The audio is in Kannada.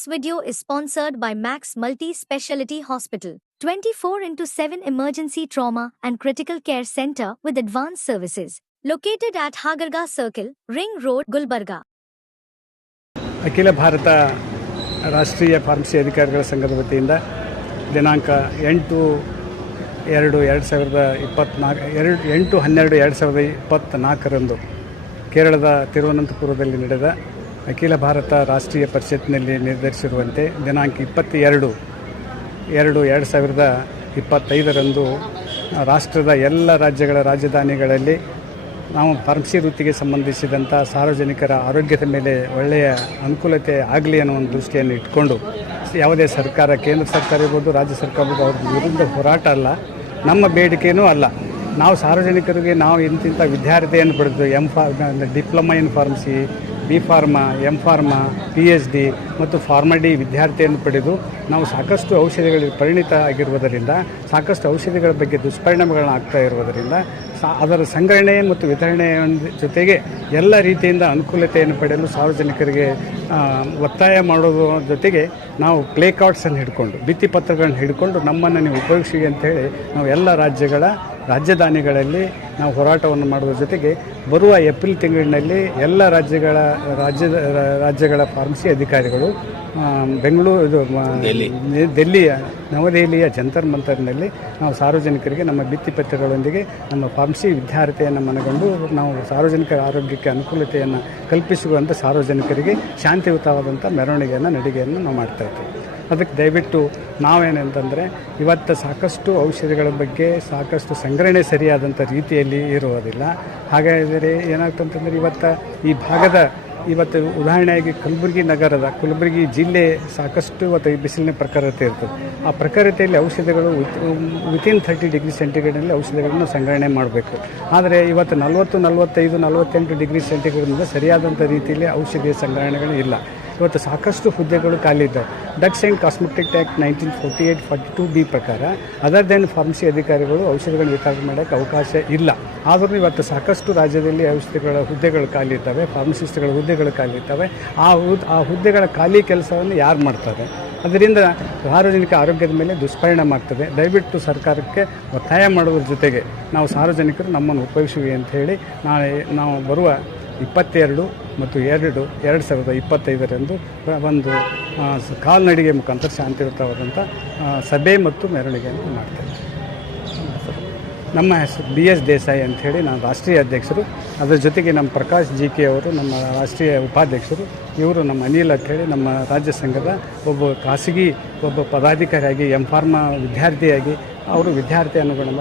This video is sponsored by Max Multi-Speciality Hospital, 24/7 emergency trauma and critical care center with advanced services, located at Hagarga Circle, Ring Road, Gulbarga. ಅಖಿಲ ಭಾರತ ರಾಷ್ಟ್ರೀಯ ಫಾರ್ಮಸಿ ಅಧಿಕಾರಿಗಳ ಸಂಘದ ವತಿಯಿಂದ ದಿನಾಂಕ 8/12/2024 ಕೇರಳದ ತಿರುವನಂತಪುರದಲ್ಲಿ ನಡೆದ ಅಖಿಲ ಭಾರತ ರಾಷ್ಟ್ರೀಯ ಪರಿಷತ್ನಲ್ಲಿ ನಿರ್ಧರಿಸಿರುವಂತೆ ದಿನಾಂಕ 22/2/2025 ರಾಷ್ಟ್ರದ ಎಲ್ಲ ರಾಜ್ಯಗಳ ರಾಜಧಾನಿಗಳಲ್ಲಿ ನಾವು ಫಾರ್ಮಸಿ ವೃತ್ತಿಗೆ ಸಂಬಂಧಿಸಿದಂಥ ಸಾರ್ವಜನಿಕರ ಆರೋಗ್ಯದ ಮೇಲೆ ಒಳ್ಳೆಯ ಅನುಕೂಲತೆ ಆಗಲಿ ಅನ್ನೋ ಒಂದು ದೃಷ್ಟಿಯನ್ನು ಇಟ್ಕೊಂಡು ಯಾವುದೇ ಸರ್ಕಾರ, ಕೇಂದ್ರ ಸರ್ಕಾರ ಇರ್ಬೋದು, ರಾಜ್ಯ ಸರ್ಕಾರ ಇರ್ಬೋದು, ಅವ್ರ ವಿರುದ್ಧ ಹೋರಾಟ ಅಲ್ಲ, ನಮ್ಮ ಬೇಡಿಕೆಯೂ ಅಲ್ಲ. ನಾವು ಸಾರ್ವಜನಿಕರಿಗೆ ನಾವು ಇಂತಿಂಥ ವಿದ್ಯಾರ್ಥಿಯನ್ನು ಪಡೆದು diploma in pharmacy, B pharma, M pharma, PhD ಮತ್ತು ಫಾರ್ಮಡಿ ವಿದ್ಯಾರ್ಥಿಯನ್ನು ಪಡೆದು ನಾವು ಸಾಕಷ್ಟು ಔಷಧಿಗಳಿಗೆ ಪರಿಣಿತ ಆಗಿರುವುದರಿಂದ, ಸಾಕಷ್ಟು ಔಷಧಿಗಳ ಬಗ್ಗೆ ದುಷ್ಪರಿಣಾಮಗಳನ್ನ ಆಗ್ತಾ ಇರುವುದರಿಂದ ಅದರ ಸಂಗ್ರಹಣೆ ಮತ್ತು ವಿತರಣೆ ಜೊತೆಗೆ ಎಲ್ಲ ರೀತಿಯಿಂದ ಅನುಕೂಲತೆಯನ್ನು ಪಡೆಯಲು ಸಾರ್ವಜನಿಕರಿಗೆ ಒತ್ತಾಯ ಮಾಡೋದ್ರ ಜೊತೆಗೆ ನಾವು ಪ್ಲೇ ಕಾರ್ಡ್ಸನ್ನು ಹಿಡ್ಕೊಂಡು, ಭಿತ್ತಿಪತ್ರಗಳನ್ನು ಹಿಡ್ಕೊಂಡು ನಮ್ಮನ್ನು ನೀವು ಉಪಯೋಗಿಸಿ ಅಂತೇಳಿ ನಾವು ಎಲ್ಲ ರಾಜಧಾನಿಗಳಲ್ಲಿ ನಾವು ಹೋರಾಟವನ್ನು ಮಾಡುವ ಜೊತೆಗೆ ಬರುವ ಏಪ್ರಿಲ್ ತಿಂಗಳಿನಲ್ಲಿ ಎಲ್ಲ ರಾಜ್ಯಗಳ ಫಾರ್ಮಸಿ ಅಧಿಕಾರಿಗಳು ನವದೆಹಲಿಯ ಜಂತರ್ ಮಂತರ್ನಲ್ಲಿ ನಾವು ಸಾರ್ವಜನಿಕರಿಗೆ ನಮ್ಮ ಭಿತ್ತಿಪತ್ರಗಳೊಂದಿಗೆ ನಮ್ಮ ಫಾರ್ಮಸಿ ವಿದ್ಯಾರ್ಥಿಯನ್ನು ಮನಗೊಂಡು ನಾವು ಸಾರ್ವಜನಿಕರ ಆರೋಗ್ಯಕ್ಕೆ ಅನುಕೂಲತೆಯನ್ನು ಕಲ್ಪಿಸುವಂಥ ಸಾರ್ವಜನಿಕರಿಗೆ ಶಾಂತಿಯುತವಾದಂಥ ನಡಿಗೆಯನ್ನು ನಾವು ಮಾಡ್ತಾಯಿದ್ದೀವಿ. ಅದಕ್ಕೆ ದಯವಿಟ್ಟು ನಾವೇನಂತಂದರೆ ಇವತ್ತು ಸಾಕಷ್ಟು ಔಷಧಿಗಳ ಬಗ್ಗೆ ಸಾಕಷ್ಟು ಸಂಗ್ರಹಣೆ ಸರಿಯಾದಂಥ ರೀತಿಯಲ್ಲಿ ಇರುವುದಿಲ್ಲ. ಹಾಗಾದರೆ ಏನಾಗ್ತಂತಂದರೆ ಇವತ್ತು ಉದಾಹರಣೆಯಾಗಿ ಕಲಬುರಗಿ ಜಿಲ್ಲೆ ಸಾಕಷ್ಟು ಇವತ್ತು ಬಿಸಿಲಿನ ಪ್ರಖರತೆ ಇರ್ತದೆ. ಆ ಪ್ರಖರತೆಯಲ್ಲಿ ಔಷಧಿಗಳು ವಿತಿನ್ 30 ಡಿಗ್ರಿ ಸೆಂಟಿಗ್ರೇಡ್ನಲ್ಲಿ ಔಷಧಿಗಳನ್ನು ಸಂಗ್ರಹಣೆ ಮಾಡಬೇಕು. ಆದರೆ ಇವತ್ತು 40, 45, 48 ಡಿಗ್ರಿ ಸೆಂಟಿಗ್ರೇಡ್ನಿಂದ ಸರಿಯಾದಂಥ ರೀತಿಯಲ್ಲಿ ಔಷಧಿಯ ಸಂಗ್ರಹಣೆಗಳು ಇಲ್ಲ. ಇವತ್ತು ಸಾಕಷ್ಟು ಹುದ್ದೆಗಳು ಖಾಲಿ ಇದ್ದಾವೆ. Drugs and cosmetic act 1948-42B ಪ್ರಕಾರ ಅದರ್ ದೆನ್ ಫಾರ್ಮಸಿ ಅಧಿಕಾರಿಗಳು ಔಷಧಿಗಳನ್ನು ವಿತರಣೆ ಮಾಡೋಕ್ಕೆ ಅವಕಾಶ ಇಲ್ಲ. ಆದರೂ ಇವತ್ತು ಸಾಕಷ್ಟು ರಾಜ್ಯದಲ್ಲಿ ಹುದ್ದೆಗಳು ಖಾಲಿ ಇರ್ತವೆ, ಫಾರ್ಮಸಿಸ್ಟ್ಗಳ ಹುದ್ದೆಗಳು ಖಾಲಿ ಇರ್ತವೆ. ಆ ಹುದ್ದೆಗಳ ಖಾಲಿ ಕೆಲಸವನ್ನು ಯಾರು ಮಾಡ್ತಾರೆ? ಅದರಿಂದ ಸಾರ್ವಜನಿಕ ಆರೋಗ್ಯದ ಮೇಲೆ ದುಷ್ಪರಿಣಾಮ ಆಗ್ತದೆ. ದಯವಿಟ್ಟು ಸರ್ಕಾರಕ್ಕೆ ಒತ್ತಾಯ ಮಾಡೋದ್ರ ಜೊತೆಗೆ ನಾವು ಸಾರ್ವಜನಿಕರು ನಮ್ಮನ್ನು ಉಪಯೋಗಿಸುವಿ ಅಂತ ಹೇಳಿ ನಾವು ಬರುವ 22 ಮತ್ತು 2/2025 ಒಂದು ಕಾಲ್ನಡಿಗೆ ಮುಖಾಂತರ ಶಾಂತಿಯುತವಾದಂಥ ಸಭೆ ಮತ್ತು ಮೆರವಣಿಗೆಯನ್ನು ಮಾಡ್ತೇವೆ. ನಮ್ಮ ಹೆಸರು BS ದೇಸಾಯಿ ಅಂಥೇಳಿ ನಾನು ರಾಷ್ಟ್ರೀಯ ಅಧ್ಯಕ್ಷರು. ಅದರ ಜೊತೆಗೆ ನಮ್ಮ ಪ್ರಕಾಶ್ GK ಅವರು ನಮ್ಮ ರಾಷ್ಟ್ರೀಯ ಉಪಾಧ್ಯಕ್ಷರು. ಇವರು ನಮ್ಮ ಅನಿಲ್ ಅಂಥೇಳಿ ನಮ್ಮ ರಾಜ್ಯ ಸಂಘದ ಒಬ್ಬ ಖಾಸಗಿ ಪದಾಧಿಕಾರಿಯಾಗಿ ಎಂ ಫಾರ್ಮಾ ವಿದ್ಯಾರ್ಥಿಯಾಗಿ ಅವರು ವಿದ್ಯಾರ್ಥಿ ಅನುಗುಣವಾಗಿ